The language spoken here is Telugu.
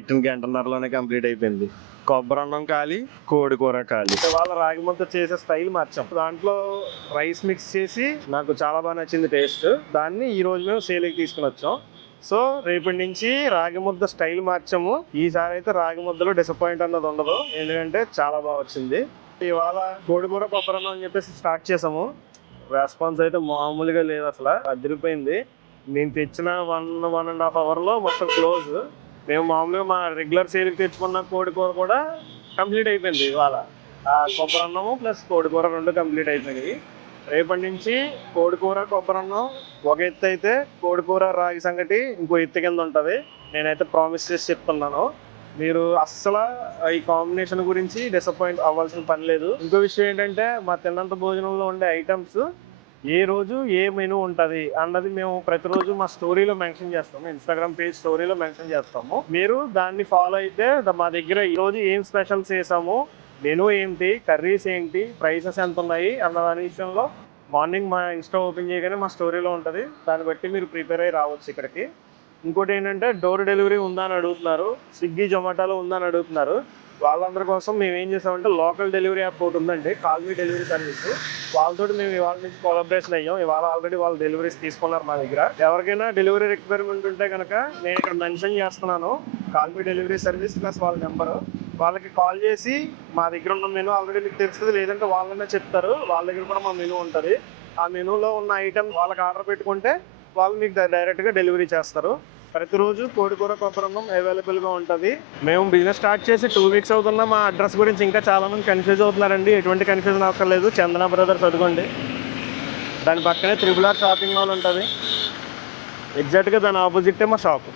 పెట్టిన గంటన్నరలోనే కంప్లీట్ అయిపోయింది. కొబ్బరి అన్నం ఖాళీ, కోడి కూర ఖాళీ. వాళ్ళ రాగి ముద్ద చేసే స్టైల్ మార్చాం. దాంట్లో రైస్ మిక్స్ చేసి నాకు చాలా బాగా నచ్చింది టేస్ట్. దాన్ని ఈ రోజు మేము సేల్కి తీసుకుని వచ్చాం. సో రేపటి నుంచి రాగి ముద్ద స్టైల్ మార్చాము. ఈసారి అయితే రాగి ముద్దలో డిసప్పాయింట్ అన్నది ఉండదు, ఎందుకంటే చాలా బాగా వచ్చింది. ఇవాళ కోడి కూర కొబ్బరి అన్నం అని చెప్పేసి స్టార్ట్ చేసాము. రెస్పాన్స్ అయితే మామూలుగా లేదు, అసలు అదిరిపోయింది. నేను తెచ్చిన 1.5 అవర్లో మొత్తం క్లోజ్. మేము మామూలుగా మా రెగ్యులర్ సేల్కి తెచ్చుకున్న కోడి కూర కూడా కంప్లీట్ అయిపోయింది. ఇవాళ కొబ్బరి అన్నము ప్లస్ కోడి కూర 2 కంప్లీట్ అయిపోయినాయి. రేపటి నుంచి కోడి కూర కొబ్బరి అన్నం ఒక ఎత్తు అయితే, కోడి కూర రాగి సంగటి ఇంకో ఎత్తు కింద ఉంటుంది. నేనైతే ప్రామిస్ చేసి చెప్తున్నాను, మీరు అస్సలు ఈ కాంబినేషన్ గురించి డిసప్పాయింట్ అవ్వాల్సిన పని లేదు. ఇంకో విషయం ఏంటంటే, మా తిన్నంత భోజనంలో ఉండే ఐటమ్స్ ఏ రోజు ఏ మెనూ ఉంటుంది అన్నది మేము ప్రతిరోజు మా స్టోరీలో మెన్షన్ చేస్తాము. ఇన్స్టాగ్రామ్ పేజ్ స్టోరీలో మెన్షన్ చేస్తాము. మీరు దాన్ని ఫాలో అయితే మా దగ్గర ఈరోజు ఏం స్పెషల్స్ చేసాము, మెనూ ఏంటి, కర్రీస్ ఏంటి, ప్రైసెస్ ఎంత ఉన్నాయి అన్న దాని విషయంలో మార్నింగ్ మా ఇన్స్టా ఓపెన్ చేయగానే మా స్టోరీలో ఉంటుంది. దాన్ని బట్టి మీరు ప్రిపేర్ అయ్యి రావచ్చు ఇక్కడికి. ఇంకోటి ఏంటంటే, డోర్ డెలివరీ ఉందా అని అడుగుతున్నారు, స్విగ్గీ జొమాటోలో ఉందా అని అడుగుతున్నారు. వాళ్ళందరి కోసం మేము ఏం చేసామంటే, లోకల్ డెలివరీ యాప్ ఒకటి ఉందండి, కాల్మీ డెలివరీ సర్వీస్. వాళ్ళతో మేము ఇవాళ నుంచి కొలాబరేషన్ అయ్యాం. ఇవాళ ఆల్రెడీ వాళ్ళు డెలివరీస్ తీసుకున్నారు మా దగ్గర. ఎవరికైనా డెలివరీ రిక్వైర్మెంట్ ఉంటే కనుక నేను ఇక్కడ మెన్షన్ చేస్తున్నాను, కాల్మీ డెలివరీ సర్వీస్ ప్లస్ వాళ్ళ నెంబరు. వాళ్ళకి కాల్ చేసి మా దగ్గర ఉన్న మెనూ ఆల్రెడీ మీకు తెలుస్తుంది, లేదంటే వాళ్ళనే చెప్తారు. వాళ్ళ దగ్గర కూడా మా మెనూ ఉంటుంది. ఆ మెనూలో ఉన్న ఐటమ్ వాళ్ళకి ఆర్డర్ పెట్టుకుంటే వాళ్ళు మీకు డైరెక్ట్గా డెలివరీ చేస్తారు. ప్రతిరోజు కోడి కూర కొబ్బరి అన్నం అవైలబుల్గా ఉంటుంది. మేము బిజినెస్ స్టార్ట్ చేసి 2 వీక్స్ అవుతున్నా. మా అడ్రస్ గురించి ఇంకా చాలామంది కన్ఫ్యూజ్ అవుతున్నారండి. ఎటువంటి కన్ఫ్యూజన్ అక్కర్లేదు. చందన బ్రదర్స్ చదువుకోండి, దాని పక్కనే 3R షాపింగ్ మాల్ ఉంటుంది. ఎగ్జాక్ట్గా దాని ఆపోజిటే మా షాపు.